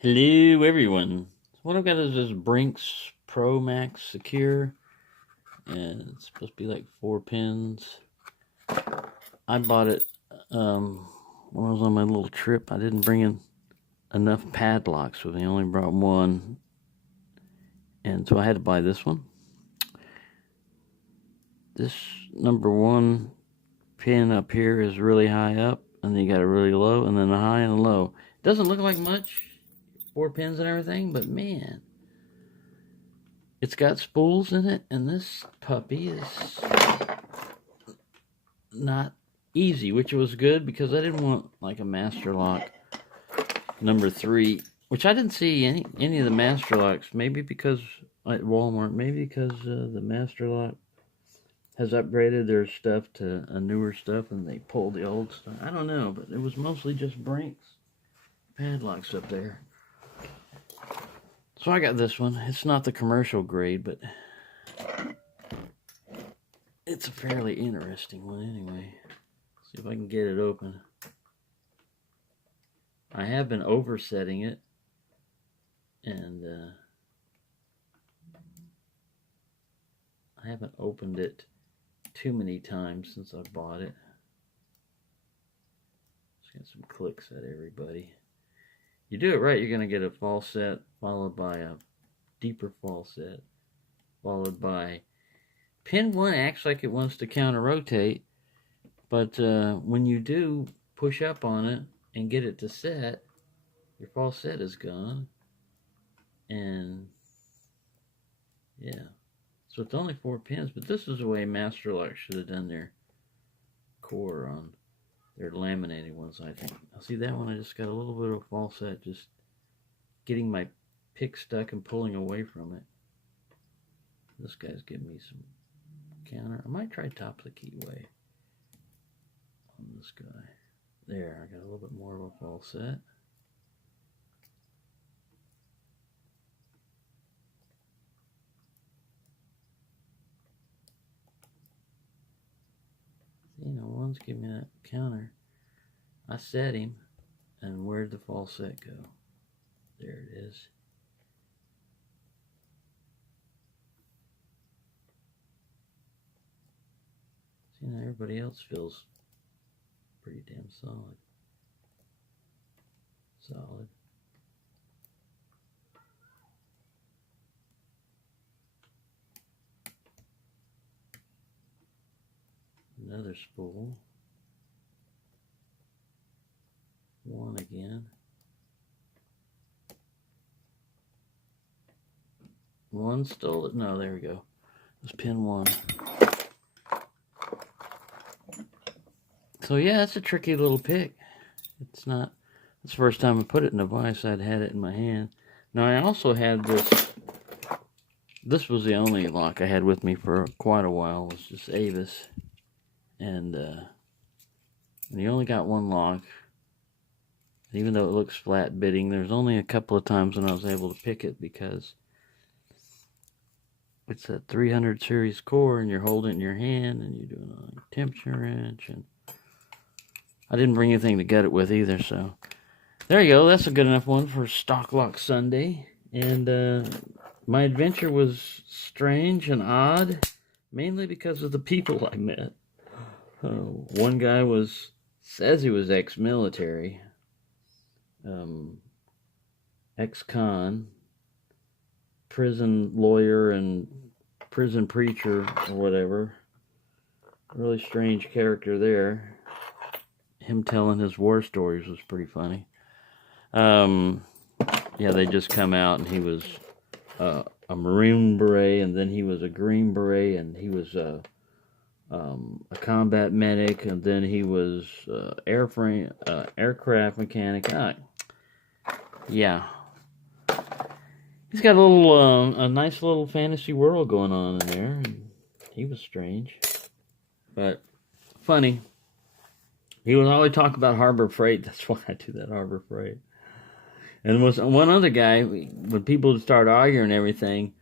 Hello everyone. What I've got is this Brinks Promax Secure, and it's supposed to be like 4 pins. I bought it when I was on my little trip. I didn't bring in enough padlocks with me. I only brought one, and so I had to buy this one. This number 1 pin up here is really high up, and then you got a really low, and then a high and a low. It doesn't look like much, 4 pins and everything, but man, it's got spools in it, and this puppy is not easy, which was good because I didn't want like a master lock number 3, which I didn't see any of the master locks. Maybe because at Walmart, maybe because the master lock has upgraded their stuff to a newer stuff, and they pulled the old stuff. I don't know, but it was mostly just Brinks padlocks up there. So I got this one. It's not the commercial grade, but it's a fairly interesting one anyway. See if I can get it open. I have been oversetting it, and I haven't opened it too many times since I bought it. Just get some clicks at everybody. You do it right, you're going to get a false set, followed by a deeper false set, followed by pin 1 acts like it wants to counter rotate, but when you do push up on it and get it to set, your false set is gone. And yeah, so it's only 4 pins, but this is the way Master Lock should have done their core on their laminated ones, I think. Now see that one, I just got a little bit of false set, just getting my pick stuck and pulling away from it. This guy's giving me some counter. I might try top of the keyway on this guy. There, I got a little bit more of a false set. You know, one's giving me that counter. I set him, and where'd the false set go? There it is. See, now everybody else feels pretty damn solid. Solid. Another spool. One again. One stole it. No, there we go. Let's pin 1. So yeah, it's a tricky little pick. It's not, it's the first time I put it in a vise. I'd had it in my hand. Now I also had this. This was the only lock I had with me for quite a while. It was just Avis. And you only got one lock, even though it looks flat bitting, there's only a couple of times when I was able to pick it because it's a 300 series core, and you're holding it in your hand, and you're doing a temperature wrench, and I didn't bring anything to gut it with either. So there you go. That's a good enough one for Stock Lock Sunday. And my adventure was strange and odd, mainly because of the people I met. One guy says he was ex-military, ex-con, prison lawyer and prison preacher or whatever. Really strange character there. Him telling his war stories was pretty funny. Yeah, they just come out, and he was a Maroon Beret, and then he was a Green Beret, and he was a combat medic, and then he was aircraft mechanic. Yeah, he's got a nice little fantasy world going on in there. And he was strange, but funny. He would always talk about Harbor Freight. That's why I do that, Harbor Freight. And was one other guy, when people would start arguing and everything,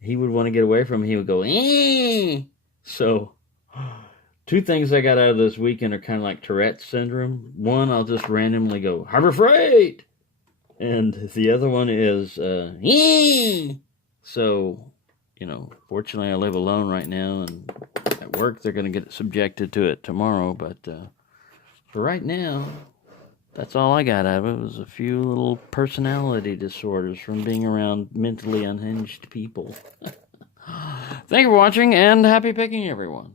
he would want to get away from him. He would go, eh. So 2 things I got out of this weekend are kind of like Tourette's syndrome. One, I'll just randomly go, Harbor Freight! And the other one is, so, you know, fortunately I live alone right now, and at work they're going to get subjected to it tomorrow, but for right now, that's all I got out of it was a few little personality disorders from being around mentally unhinged people. Thank you for watching, and happy picking, everyone.